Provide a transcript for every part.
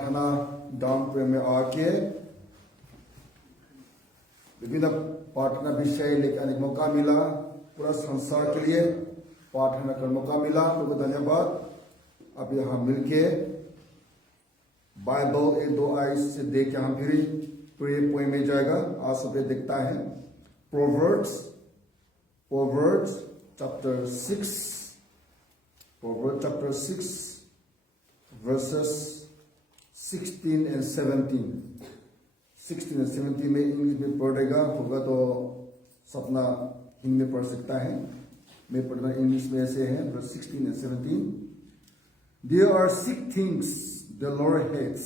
प्रार्थना डाउन पे में आके विभिन्न प्रार्थना विषय लेकर आने का मौका मिला। पूरा संसार के लिए प्रार्थना करने का मौका मिला, तो धन्यवाद। अब यहाँ मिलके बाइबल एक दो आयत से देख के हम फिर प्रे पोएम में जाएगा। आज सब देखता है Proverbs chapter 6, Proverbs chapter 6 verses 16 and 17 and 17 में इंग्लिश में पढ़ेगा, होगा तो सपना हिंदी में पढ़ सकता है। मैं पढ़ना इंग्लिश में ऐसे है, verse 16 and 17। There are 6 things the Lord hates,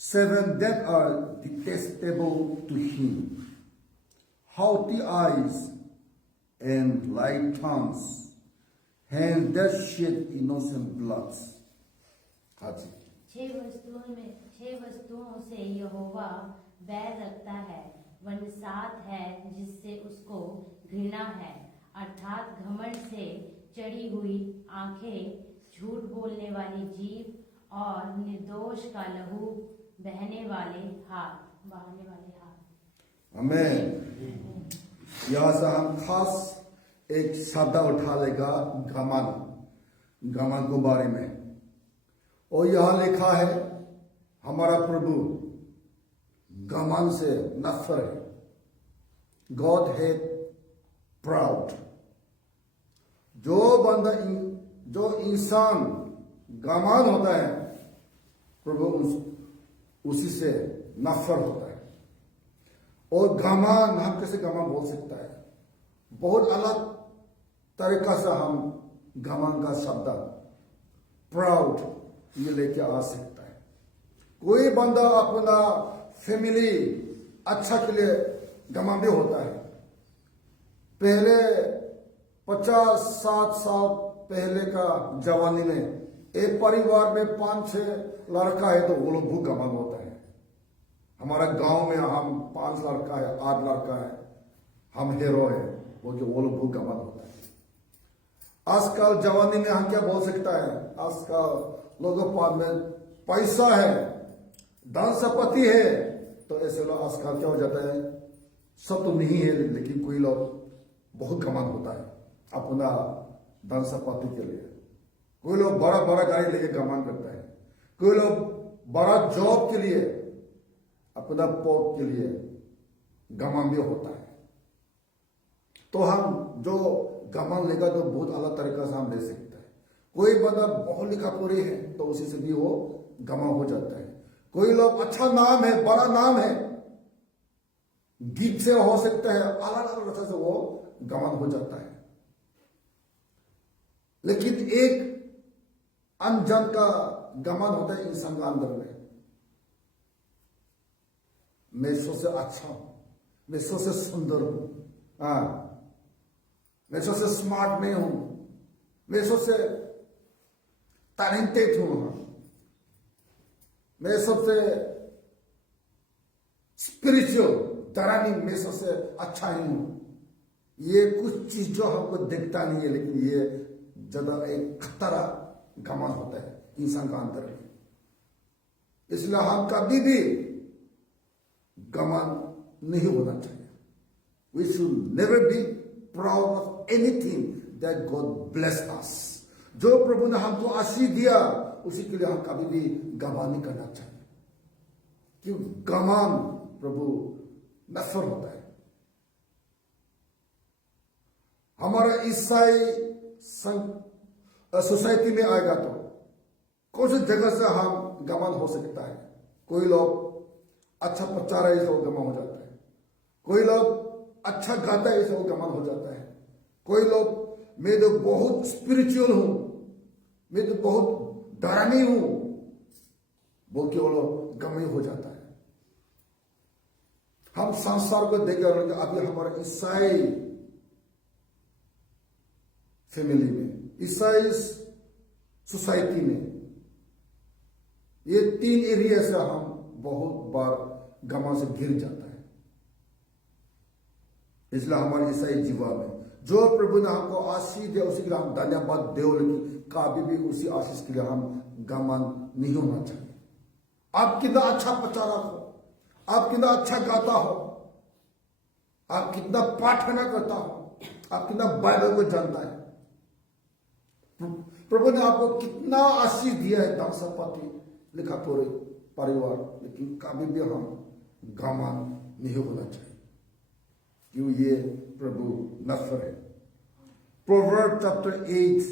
7 that are detestable to him: haughty eyes and light tongues, hands that shed innocent blood। हाँ जी। 6 वस्तुओं से यहोवा बैर रखता है, वह 7 है जिससे उसको घृणा है, अर्थात घमंड से चढ़ी हुई आंखें, झूठ बोलने वाली जीभ और निर्दोष का लहू बहाने वाले हाथ। आमीन। यहाँ से हम खास एक शब्द उठा लेगा, घमंड के बारे में। और यहाँ लिखा है हमारा प्रभु घमंड से नफरत है। God hate proud. जो इंसान घमंड होता है, प्रभु उसी से नफरत होता है। और घमंड हम कैसे घमंड बोल सकता है? बहुत अलग तरीका से हम घमंड का शब्द प्राउड ये लेके आ सकता है। कोई बंदा अपना फैमिली अच्छा के लिए घमंडी होता है। पहले 50-60 साल पहले का जवानी में एक परिवार में 5-6 लड़का है तो वो लोग बहुत घमंड होता है। हमारा गांव में हम 5 लड़का है, 8 लड़का है, हम हीरो है, वो लोग बहुत घमंड होता है। आजकल जवानी में हम क्या बोल सकता है? आजकल लोगों के पास में पैसा है, धन संपत्ति है, तो ऐसे लोग आजकल क्या हो जाता है? सब तो नहीं है, लेकिन कोई लोग बहुत घमंड होता है अपना धन संपत्ति के लिए। कोई लोग बड़ा बड़ा गाड़ी लेके घमंड करता है। कोई लोग बड़ा जॉब के लिए, अपना पद के लिए घमंड भी होता है। तो हम जो घमंड लेगा तो बहुत अलग तरीका से हम ले सकते हैं। कोई बंदा बहुत लिखा पढ़ी है तो उसी से भी वो घमंड हो जाता है। कोई लोग अच्छा नाम है, बड़ा नाम है, गीत से हो सकता है, अलग अलग तरह से वो घमंड हो जाता है। लेकिन एक अनजान का घमंड होता है इंसान के अंदर में। मैं सबसे अच्छा हूं, मैं सबसे सुंदर हूं, मैं सबसे स्मार्ट में हूं, मैं सबसे टैलेंटेड हूं, मैं सबसे स्पिरिचुअल धरानी, मैं सबसे अच्छा ही हूं। ये कुछ चीज जो हमको दिखता नहीं है, लेकिन ये ज्यादा एक खतरा घमंड होता है इंसान का अंदर में। इसलिए हम कभी भी घमंड नहीं होना चाहिए। We should never be proud of anything that God blessed us। जो प्रभु ने हमको आशीष दिया उसी के लिए हम कभी भी घमंड नहीं करना चाहिए, क्यों? घमंड प्रभु नफरत होता है। हमारा ईसाई सोसाइटी में आएगा तो कौन सी जगह से हम घमंड हो सकता है? कोई लोग अच्छा प्रचार है तो घमंड हो जाता है। कोई लोग अच्छा गाता है तो घमंड हो जाता है। कोई लोग मैं तो बहुत स्पिरिचुअल हूं, मैं तो बहुत धर्मी हूं बोल के वो लोग घमंड हो जाता है। हम संसार को देखकर अभी हमारे ईसाई फैमिली में, ईसाई सोसाइटी में, ये 3 एरिया से हम बहुत बार घमंड से घिर जाता है। इसलिए हमारे ईसाई जीवन में जो प्रभु ने हमको आशीष दिया उसी के लिए हम धन्यवाद देव, लेकिन कभी भी उसी आशीष के लिए हम घमंड नहीं होना चाहिए। आप कितना अच्छा प्रचारक हो, आप कितना अच्छा गाता हो, आप कितना प्रार्थना करता हो, आप कितना बाइबल को जानता है, प्रभु ने आपको कितना आशीष दिया है, दान संपत्ति लिखा पूरे परिवार, लेकिन कभी भी हम घमंड नहीं होना चाहिए, क्यों ये प्रभु नफर है। प्रोवर्ब चैप्टर 8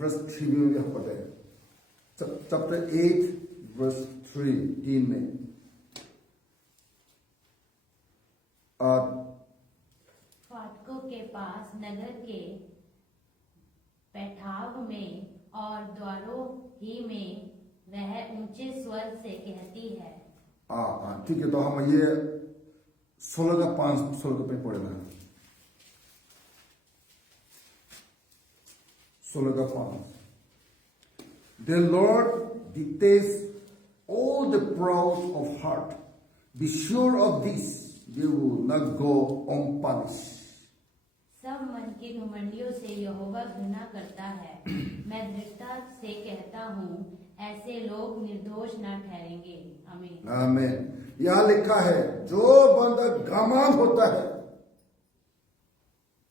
वर्स 3 में हम पढ़ते हैं, चैप्टर 8 वर्स 3 में, फाटकों के पास नगर के पैठाव में और द्वारों ही में वह ऊंचे स्वर से कहती है। ठीक है, तो हम ये 16 का 5 16 पे पढ़ना है, 16 का 5। The Lord detests all the proud of heart. Be sure of this, they will not go unpunished. सब मन के घमंडियों से यहोवा घृणा करता है। मैं दृढ़ता से कहता हूँ, ऐसे लोग निर्दोष न ठहरेंगे। आमीन। आमीन। यहाँ लिखा है, जो बंदा घमंड होता है,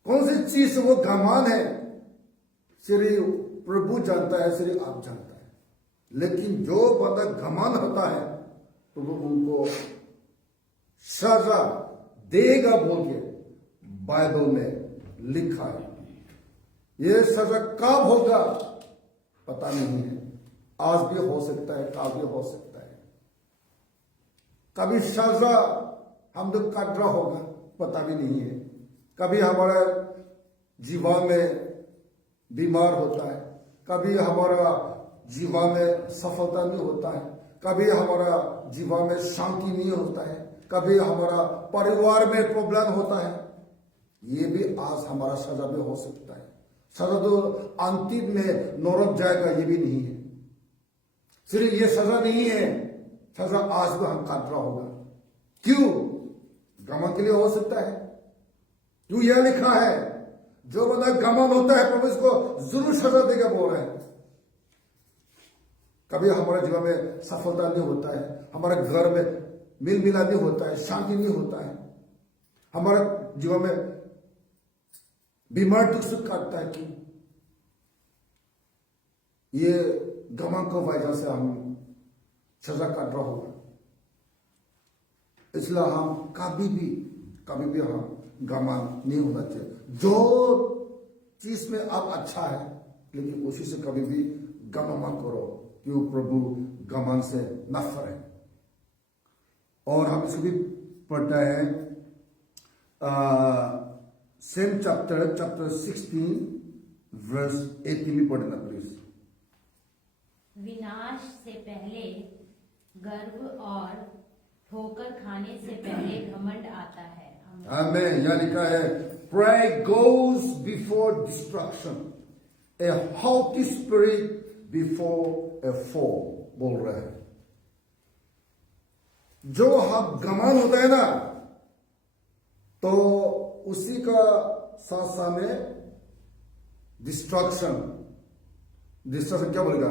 कौन सी चीज वो घमंड है, सिर्फ प्रभु जानता है, सिर्फ आप जानता है, लेकिन जो बंदा घमंड होता है तो वो उनको सजा देगा बोल के बाइबल में लिखा है। ये सजा कब होगा पता नहीं है, आज भी हो सकता है, कल भी हो सकता है। कभी सजा हम लोग काट रहा होगा, पता भी नहीं है। कभी हमारा जीवन में बीमार होता है, कभी हमारा जीवन में सफलता नहीं होता है, कभी हमारा जीवन में शांति नहीं होता है, कभी हमारा परिवार में प्रॉब्लम होता है। ये भी आज हमारा सजा भी हो सकता है। सजा तो अंतिम में नरक जाएगा ये भी नहीं है। सिर्फ ये सजा नहीं है, सजा आज भी हम काट रहा होगा। क्यों? घमंड के लिए हो सकता है। क्यों? यह लिखा है, जो बंदा घमंड होता है प्रभु इसको जरूर सजा देगा बोल रहे हैं। कभी हमारे जीवन में सफलता नहीं होता है, हमारे घर में मिल मिला नहीं होता है, शांति नहीं होता है, हमारे जीवन में बीमार दुख सुख काटता है। क्यों? ये घमंड की वजह से हम सजा काट रहा होगा। इसलिए हम कभी भी हम घमंड नहीं होना चाहिए। जो चीज में आप अच्छा है, लेकिन उसी से कभी भी घमंड मत करो, क्यों? प्रभु घमंड से नफरत है। और हम इसको भी पढ़ता है सेम चैप्टर 16 वर्स 18 में पढ़ना प्लीज। विनाश से पहले गर्व और ठोकर खाने से पहले घमंड आता है। आमीन। यहाँ लिखा है, pride goes before destruction, a haughty spirit before a fall, बोल रहा है। जो हम घमंड होता है ना, तो उसी का साथ में डिस्ट्रक्शन क्या बोलेगा?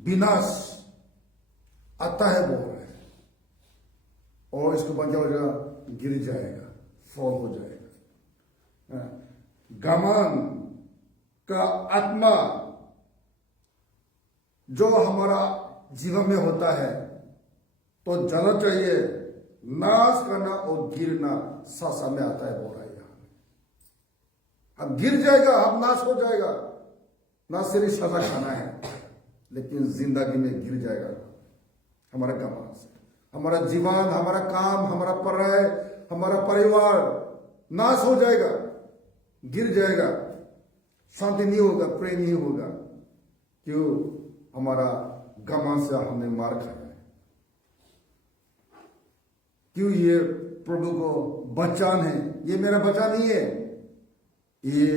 विनाश आता है बोल रहे हैं। और इसको बाद क्या होगा? गिर जाएगा, फॉल हो जाएगा। घमंड का आत्मा जो हमारा जीवन में होता है, तो जाना चाहिए, नाश करना और गिरना साथ में आता है बोल रहा है। हम गिर जाएगा, हम नाश हो जाएगा, ना सिर्फ सजा खाना है, लेकिन जिंदगी में गिर जाएगा हमारा घमंड से। हमारा जीवन, हमारा काम, हमारा पढ़ाई, हमारा परिवार नाश हो जाएगा, गिर जाएगा, शांति नहीं होगा, प्रेम नहीं होगा। क्यों? हमारा घमंड से हमने मार खाया है। क्यों? ये प्रभु को बचान है, ये मेरा बचान नहीं है, ये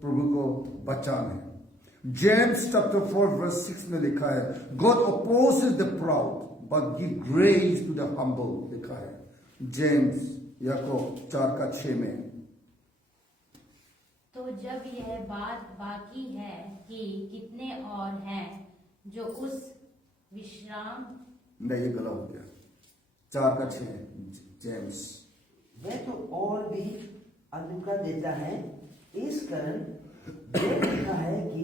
प्रभु को बचान है। जेम्स चैप्टर 4 वर्स 6 में लिखा है, God opposes the proud but give grace to the humble, लिखा है जेम्स याकूब 4:6 में। तो जब यह बात बाकी है कि कितने और हैं जो उस विश्राम नहीं, ये गलत हो गया। 4:6 जेम्स। वह तो और भी अनुग्रह देता है, इस कारण यह लिखा है कि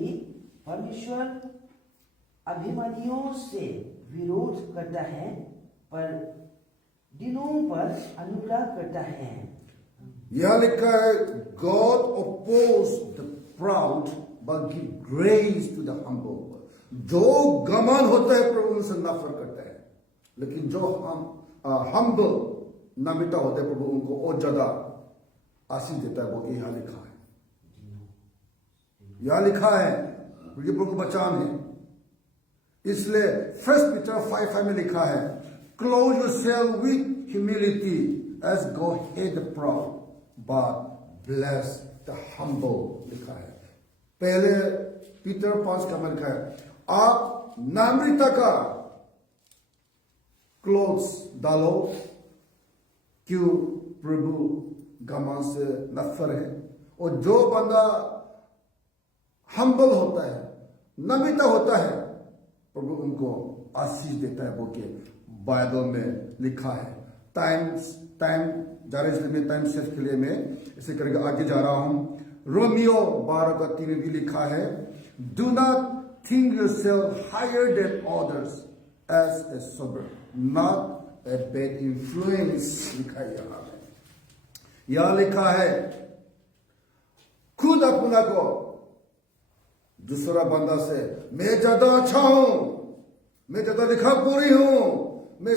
परमेश्वर अभिमानियों से विरोध करता है पर दिनों पर अनुग्रह करता है। यह लिखा है, God oppose the proud but give grace to the humble। जो गमन होता है प्रभु उनसे नफरत करता है, लेकिन जो humble नमिता होते हैं प्रभु उनको और ज्यादा आशीष देता है। वो यह लिखा है, यह लिखा है, ये प्रभु बचान है। इसलिए 1 Peter 5:5 में लिखा है, clothe yourself with humility as God hates the proud but bless the humble। लिखा है पहले पीटर 5 का में लिखा है, आप नम्रता का क्लोथ्स डालो। क्यों? प्रभु गमन से नफर है, और जो बंदा हम्बल होता है, नम्रता होता है, प्रभु उनको आशीष देता है। वो के बाइबल में लिखा है। टाइम जा रहे इसलिए मैं टाइम सेव के लिए मैं इसे करके आगे जा रहा हूं। रोमियो 12:3 में भी लिखा है, do not think yourself higher than others as a sober not a bad influence. लिखा है यहां में, यह लिखा है, खुद अपना को दूसरा बंदा से मैं ज्यादा अच्छा हूं, मैं ज्यादा लिखा पूरी हूं, मैं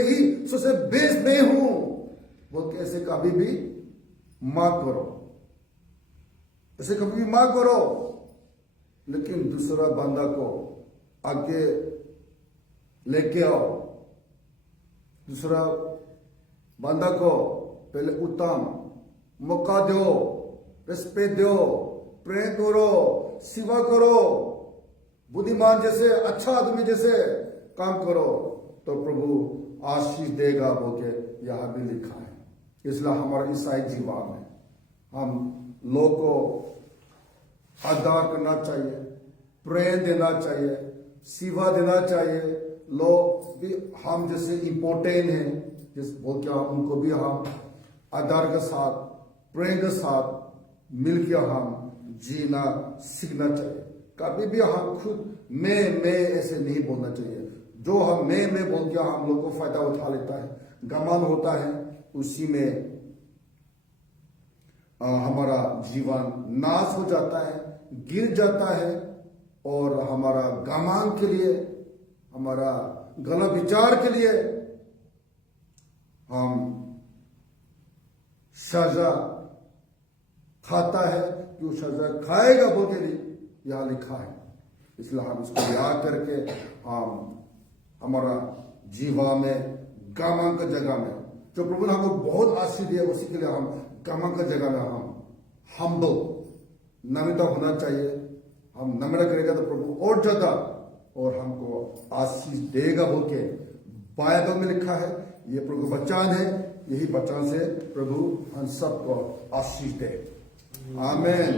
ही सबसे बेस्ट में हूं, वो कैसे कभी भी मत करो, ऐसे कभी भी मत करो। लेकिन दूसरा बंदा को आगे लेके आओ, दूसरा बंदा को पहले उत्तम मौका दो, रिस्पेक्ट दो, प्रेम करो, सेवा करो, बुद्धिमान जैसे, अच्छा आदमी जैसे काम करो, तो प्रभु आशीष देगा बोके यहां भी लिखा है। इसलिए हमारे ईसाई जीवन में हम लोगों को आदर करना चाहिए, प्रेम देना चाहिए, सेवा देना चाहिए। लोग भी हम जैसे इम्पोर्टेंट हैं, जिस बोल के उनको भी हम आदर के साथ, प्रेम के साथ मिलकर हम जीना सीखना चाहिए। कभी भी हम खुद मैं ऐसे नहीं बोलना चाहिए। जो हम मैं बोल के हम लोग को फायदा उठा लेता है, गमन होता है, उसी में हमारा जीवन नाश हो जाता है, गिर जाता है, और हमारा गमन के लिए, हमारा गलत विचार के लिए हम सजा खाता है। क्यों सजा खाएगा बोल के यहां लिखा है। इसलिए हम इसको याद करके हम हमारा जीवन में गमन का जगह में, जो प्रभु ने हमको बहुत आशीष दिया, उसी के लिए हम गमन का जगह में हम हम्बल नम्रता होना चाहिए। हम नम्र करेगा तो प्रभु और ज्यादा और हमको आशीष देगा बोल के बाइबल में लिखा है। ये प्रभु वचन है, यही वचन से प्रभु हम सबको आशीष दे। आमीन।